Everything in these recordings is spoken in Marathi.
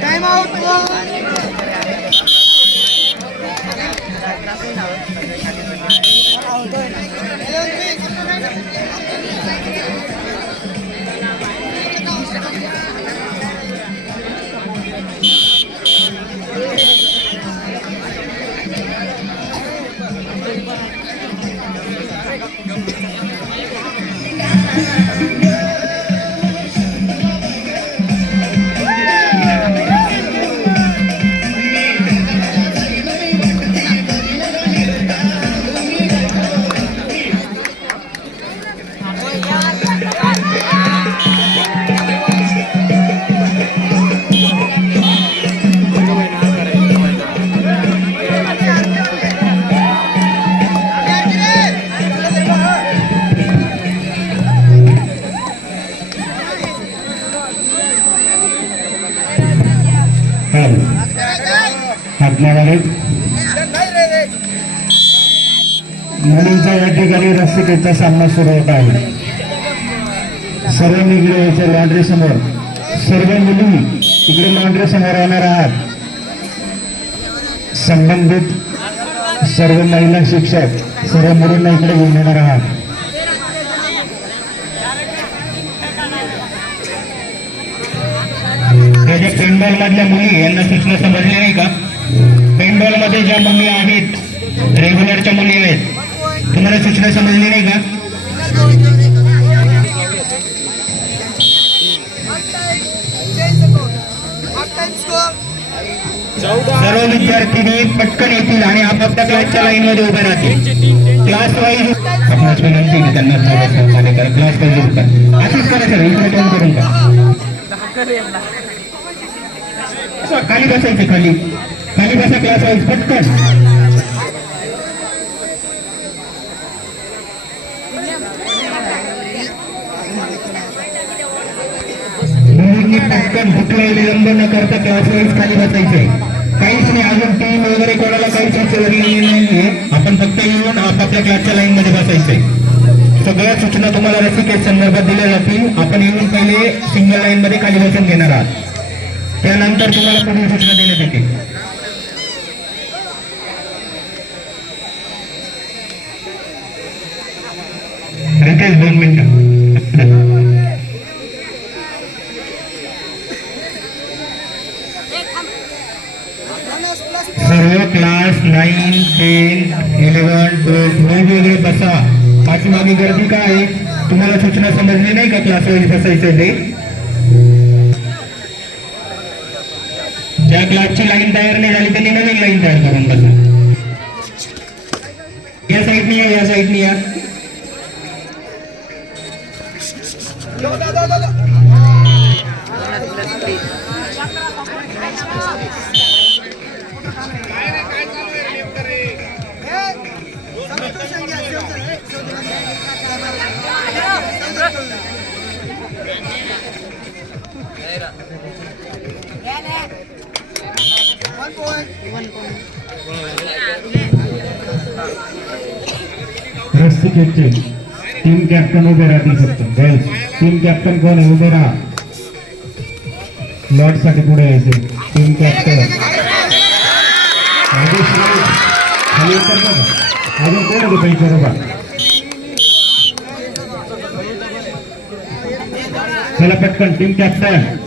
Time out. मुलींचा या ठिकाणी रस्सीखेचचा सामना सुरू होत आहे. सर्व इकडे यायचे लॉन्ड्री समोर. सर्व मुली इकडे लॉन्ड्री समोर येणार आहात. संबंधित सर्व महिला शिक्षक सर्व मुलींना इकडे घेऊन येणार आहात. त्याच्या पेंडॉल मधल्या मुली यांना सूचना समजली नाही का? पेंडॉल मध्ये ज्या मुली आहेत, रेग्युलरच्या मुली आहेत, तुम्हाला सूचना समजली नाही का? सर्व विद्यार्थी पटकन येतील आणि आपापल्या क्लासच्या लाईन मध्ये उभे राहतील. क्लास वाईज आपणास विनंती की त्यांना सहकार्य करा. क्लास वाईज अशीच करायचं, इकडे टर्न करून का खाली बसायचं. खाली खाली बसा. क्लास वाईज पटकन. मुलींनी पटकन भुकला विलंब न करता क्लास वाईज खाली बसायचे. काहीच नाही, अजून टीम वगैरे कोणाला काहीच सुचवलेली नाहीये. आपण फक्त येऊन आपापल्या क्लासच्या लाईन मध्ये बसायचंय. सगळ्या सूचना तुम्हाला रसिकेत संदर्भात दिल्या जातील. आपण येऊन पहिले सिंगल लाईन मध्ये खाली बसून घेणार आहात. त्यानंतर तुम्हाला पुढील सूचना देण्यात येतील. रितेश 2 मिनिटं. सर्व क्लास 9, 10, 11, 12 वेगवेगळे बसा. पाठीमागे गर्दी काय आहे? तुम्हाला सूचना समजली नाही का? क्लास वाईज बसायचं ते. ज्या क्लासची लाईन तयार नाही झाली त्यांनी नवीन लाईन तयार करून बसा. या साईडनी या, या साईडनी या. रस्सी खेळते. टीम कॅप्टन उभे राहतील फक्त गर्ल्स. टीम कॅप्टन कोण आहे? उभे राहा. लॉट साठी पुढे यायचे. टीम कॅप्टन खाली उतरतो का? अजून कोण होते पैसे बाबा? चला पटकन टीम कॅप्टन.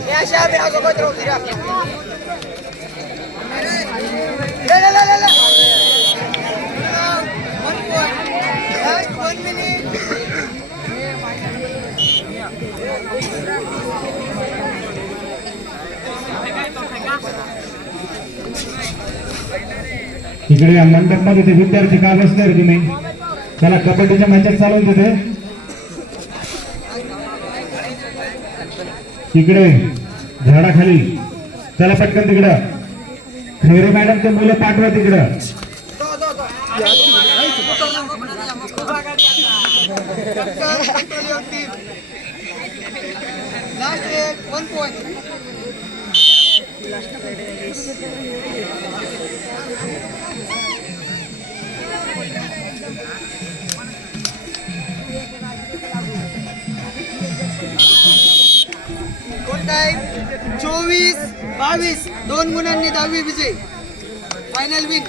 इकडे मंडपमध्ये ते विद्यार्थी का बसले रे तुम्ही? चला कबड्डीच्या मॅचेस चालू तिथे. तिकडे झाडाखाली चला पटकन तिकडं. खैरे मॅडम ते मुलं पाठवा तिकडं. टाइम 24-22 2 गुणांनी 10वी विजय फायनल विन.